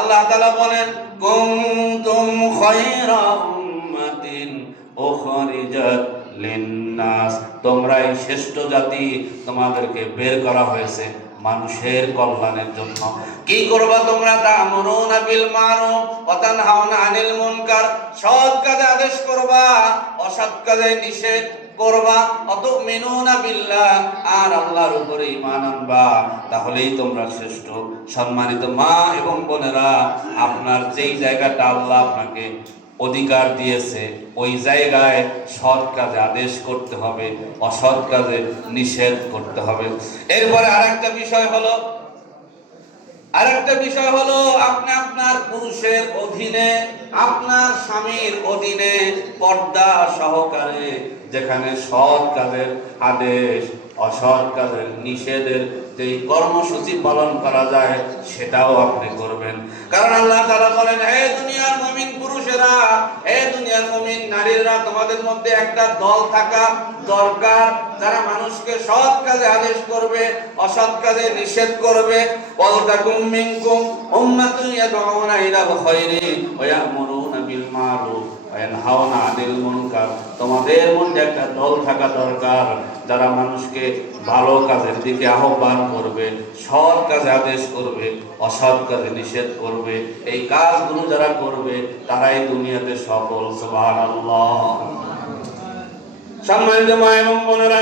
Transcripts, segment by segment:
আল্লাহ তাআলা বলেন, কুনতুম খায়রা উম্মাতিন উখরিজাত লিন্নাস, তোমরাই শ্রেষ্ঠ জাতি, তোমাদেরকে বের করা হয়েছে মানুষের কল্যাণের জন্য। কি করবা তোমরা? তা'মুরুনা বিল মারুফ ওয়া তানহাউনা আনিল মুনকার, সৎ কাজে আদেশ করবা, অসৎ কাজে নিষেধ করবা। অতুমিনুনা বিল্লাহ, আর আল্লাহর উপরে ঈমান আনবা, তাহলেই তোমরা শ্রেষ্ঠ। সম্মানিত মা এবং বোনেরা, আপনার যেই জায়গাটা আল্লাহ আপনাকে অধিকার দিয়েছে, ওই জায়গায় সৎ কাজে আদেশ করতে হবে, অসৎ কাজে নিষেধ করতে হবে। এরপরে আরেকটা বিষয় হলো আপনি আপনার পুরুষের অধীনে, আপনার স্বামীর অধীনে পর্দা সহকারে যেখানে সৎ কাজের আদেশ, অসৎ কাজের নিষেধের যেই কর্মসূচি পালন করা যায় সেটাও আপনি করবেন। কারণ আল্লাহ তাআলা বলেন, হে দুনিয়ার মুমিন পুরুষেরা, হে দুনিয়ার মুমিন নারীরা, তোমাদের মধ্যে একটা দল থাকা দরকার যারা মানুষকে সৎ কাজে আদেশ করবে, অসৎ কাজে নিষেধ করবে। ওয়ালতাকুম মিনকুম উম্মাতুন ইয়াদউনা ইলাল খায়রি ওয়া ইয়া'মুরুনা বিল মারুফ ওয়া ইয়ানহাউনা আনিল মুনকার, তোমাদের মধ্যে একটা দল থাকা দরকার যারা মানুষকে ভালো কাজের দিকে আহ্বান করবে, সৎ কাজে আদেশ করবে, অসৎ কাজে নিষেধ করবে। এই কাজগুলো যারা করবে তারাই দুনিয়াতে সফল। সুবহানাল্লাহ। সম্মানিত মা এবং বোনেরা,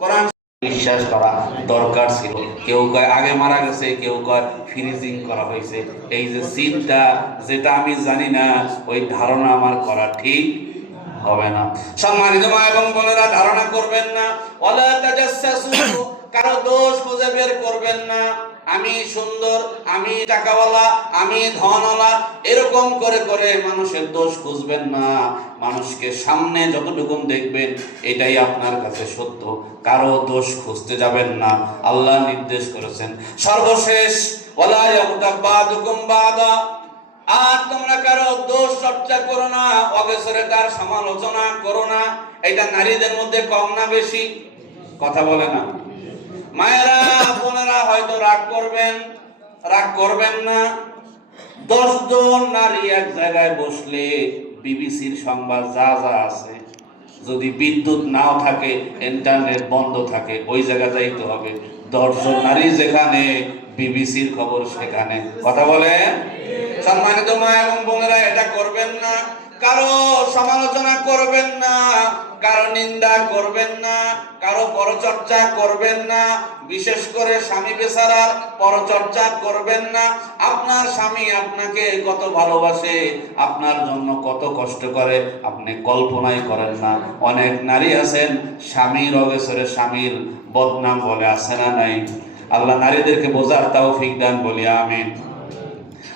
কোরআন বিশ্বাস করা দরকার ছিল। কেউ কয় আগে মারা গেছে, কেউ কয় ফ্রিজিং করা হয়েছে। এই যে চিন্তা, যেটা আমি জানি না, ওই ধারণা আমার করা ঠিক হবে না। সম্মানিত মা এবং বোনেরা, ধারণা করবেন না। ওয়ালা তাজাসসু, কারো দোষ খুঁজে বের করবেন না। আমি সুন্দর, আমি টাকাওয়ালা, আমি ধনওয়ালা, এরকম করে করে মানুষের দোষ খুঁজবেন না। মানুষকে সামনে যতটুকু দেখবেন এটাই আপনার কাছে সত্য, কারো দোষ খুঁজতে যাবেন না। আল্লাহ নির্দেশ করেছেন সর্বশেষ, ওয়ালা ইয়াগতাব বাদুকুম বাদা, আর তোমরা কারো দোষ চর্চা করো না, অগোচরে তার সমালোচনা করো না। এটা নারীদের মধ্যে কম না বেশি? কথা বলে না। মায়েরা বোনেরা হয়তো রাগ করবেন না। 10 জন নারী এক জায়গায় বসলে বিবিসির সংবাদ যা যা আছে, যদি বিদ্যুৎ নাও থাকে, ইন্টারনেট বন্ধ থাকে, ওই জায়গা যাইতে হবে। 10 জন নারী যেখানে, বিবিসির খবর সেখানে। কথা বলে। সম্মানিত মা এবং বোনেরা, এটা করবেন না। কারো সমালোচনা করবেন না, কারো নিন্দা করবেন না, কারো পরচর্চা করবেন না। বিশেষ করে স্বামী বেচারার পরচর্চা করবেন না। আপনার স্বামী আপনাকে কত ভালোবাসে, আপনার জন্য কত কষ্ট করে, আপনি কল্পনাই করেন না। অনেক নারী আছেন স্বামীর অগোচরে স্বামীর বদনাম বলে, আছে না নাই? আল্লাহ নারীদেরকে বোঝার তৌফিক দান, বলি আমিন।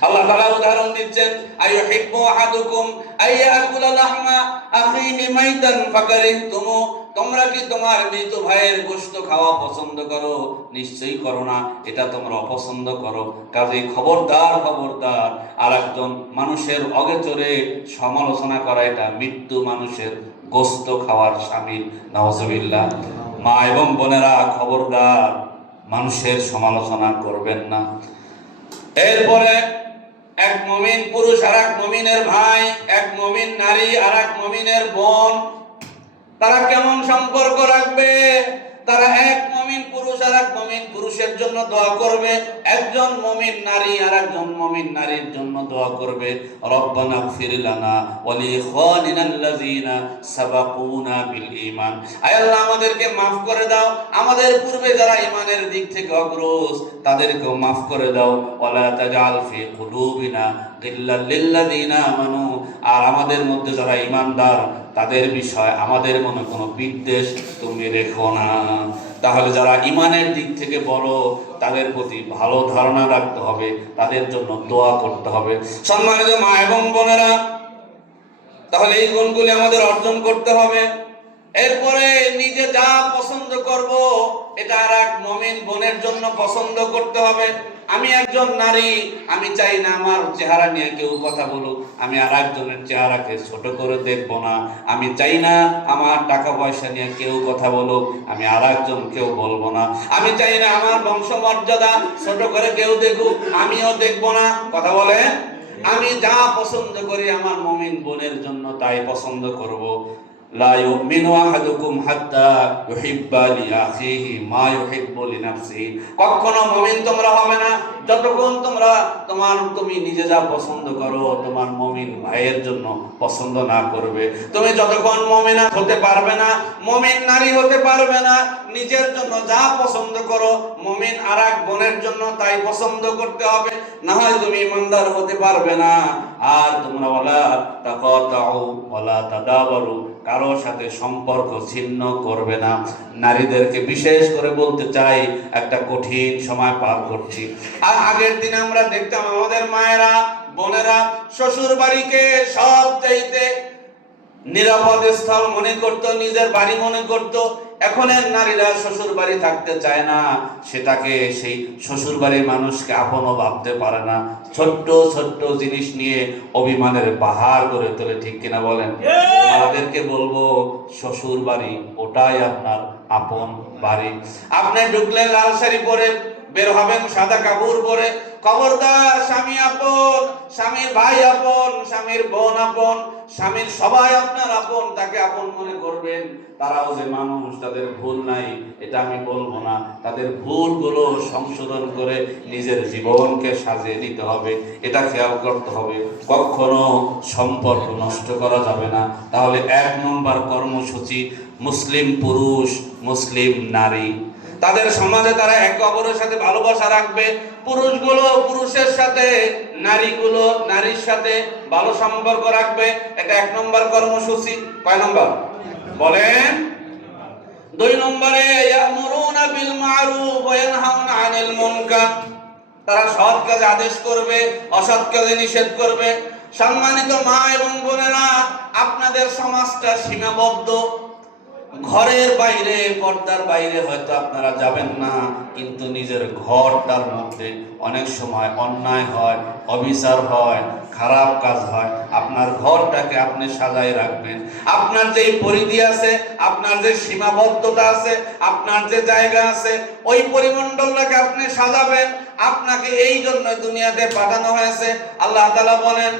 আল্লাহ তাআলা উদাহরণ দিচ্ছেন, আইয়ুহিব্বু আহাদুকুম আইয়াকুলা লাহমা আখিহি মাইতান ফাকারিহতুমু, তোমরা কি তোমার মৃত ভাইয়ের গোশত খাওয়া পছন্দ করো? নিশ্চয়ই করো না, এটা তোমরা অপছন্দ করো। কাজেই খবরদার খবরদার, আরেকজন মানুষের অগোচরে সমালোচনা করা এটা মৃত্যু মানুষের গোশত খাওয়ার শামিল। নাউজুবিল্লাহ। মা এবং বোনেরা, খবরদার মানুষের সমালোচনা করবেন না। এরপরে এক মুমিন পুরুষ আর এক মুমিনের ভাই, এক মুমিন নারী আর এক মুমিনের বোন, তারা কেমন সম্পর্ক রাখবে? তারা এক মুমিন পুরুষ আর এক মুমিন পুরুষের জন্য দোয়া করবে, একজন মুমিন নারী আর একজন মুমিন নারীর জন্য দোয়া করবে, রব্বানা ইগফির লানা ওয়া লিইখওয়ানিনাল্লাযীনা সাবাকুনা বিল ঈমান, আয় আল্লাহ আমাদেরকে maaf করে দাও, আমাদের পূর্বে যারা ঈমানের দিক থেকে অগ্রজ তাদেরকেও maaf করে দাও, ওয়ালা তাজআল ফি কুলুবিনা গিল্লাল লিল্লাযীনা আমানু, আর আমাদের মধ্যে যারা ঈমানদার তাদের বিষয় আমাদের মনে কোনো বিদ্বেষ তুমি রেখো না। তাহলে যারা ঈমানের দিক থেকে বড় তাদের প্রতি ভালো ধারণা রাখতে হবে, তাদের জন্য দোয়া করতে হবে। সম্মানিত মা এবং বোনেরা, তাহলে এই গুণগুলি আমাদের অর্জন করতে হবে। এরপরে নিজে যা পছন্দ করব এটা আর এক মুমিন বোনের জন্য পছন্দ করতে হবে। আমি একজন নারী, আমি চাই না আমার চেহারা নিয়ে কেউ কথা বলুক, আমি আর একজনের চেহারাকে ছোট করে দেখব না। আমি চাই না আমার টাকা পয়সা নিয়ে কেউ কথা বলুক, আমি আর একজনকেও বলবো না। আমি চাই না আমার বংশমর্যাদা ছোট করে কেউ দেখুক, আমিও দেখব না। কথা বলে, আমি যা পছন্দ করি আমার মুমিন বোনের জন্য তাই পছন্দ করব। লা ইউমিনু আহাদুকুম হাত্তা ইউহিব্বা লিআখিহি মা ইউহিব্বু লিনাফসিহি। কখনো মুমিন তোমরা হবে না যতক্ষণ তোমরা তুমি নিজে যা পছন্দ করো তোমার মুমিন ভাইয়ের জন্য পছন্দ না করবে। তুমি যতক্ষণ মুমিনা হতে পারবে না, মুমিন নারী হতে পারবে না, নিজের জন্য যা পছন্দ করো মুমিন আরেক বোনের জন্য তাই পছন্দ করতে হবে, না হয় তুমি ইমানদার হতে পারবে না। আর তোমরা ওয়ালা তাকাতাউ ওয়ালা তাদাবারু, কারোর সাথে সম্পর্ক ছিন্ন করবে না। নারীদেরকে বিশেষ করে বলতে চাই, একটা কঠিন সময় পার করছি। আর আগের দিন আমরা দেখতাম আমাদের মায়েরা বোনেরা শ্বশুর বাড়িকে সবচাইতে নিরাপদ স্থল মনে করত, নিজের বাড়ি মনে করত। এখনের নারীরা শ্বশুর বাড়ি থাকতে চায় না, সেটাকে সেই শ্বশুর বাড়ির মানুষকে আপনও ভাবতে পারে না। ছোট্ট ছোট্ট জিনিস নিয়ে অভিমানের পাহাড় করে তোলে, ঠিক কিনা বলেন? আমাদেরকে বলবো শ্বশুর বাড়ি ওটাই আপনার আপন বাড়ি। আপনি ঢুকলে লাল শাড়ি পরে বের হবেন সাদা কাপড় পরে, খবরদার স্বামী আপন, স্বামীর ভাই আপন, স্বামীর বোন আপন, স্বামীর সবাই আপনার আপন, তাকে আপন মনে করবেন। তারাও যে মানুষ, তাদের ভুল নাই এটা আমি বলবো না, তাদের ভুলগুলো সংশোধন করে নিজের জীবনকে সাজিয়ে নিতে হবে, এটা খেয়াল করতে হবে। কখনো সম্পর্ক নষ্ট করা যাবে না। তাহলে 1 নম্বর কর্মসূচি, মুসলিম পুরুষ মুসলিম নারী তাদের সমাজে তারা একে অপরের সাথে ভালোবাসা রাখবে। পুরুষগুলো পুরুষের সাথে, নারীগুলো নারীর সাথে ভালো সম্পর্ক রাখবে। এটা 1 নম্বর কর্মসূচি। কয় নম্বর বলেন? 2 নম্বরে ইয়ামুরুনা বিল মারুফ ওয়া ইয়ানহাউনা আনিল মুনকার, তারা সৎ কাজে আদেশ করবে, অসৎ কাজে নিষেধ করবে। সম্মানিত মা এবং বোনেরা, আপনাদের সমাজটা সীমাবদ্ধ। ঘরের বাইরে, পর্দার বাইরে হয়তো আপনারা যাবেন না, কিন্তু নিজের ঘরটার মধ্যে অনেক সময় অন্যায় হয়, অবিচার হয়, খারাপ কাজ হয়। আপনার ঘরটাকে আপনি সাজায় রাখবেন। আপনার যে পরিধি আছে, আপনার যে সীমাবদ্ধতা আছে, আপনার যে জায়গা আছে, ওই পরিমণ্ডলটাকে আপনি সাজাবেন। আপনাকে এই জন্য দুনিয়াতে পাঠানো হয়েছে। আল্লাহ তাআলা বলেন,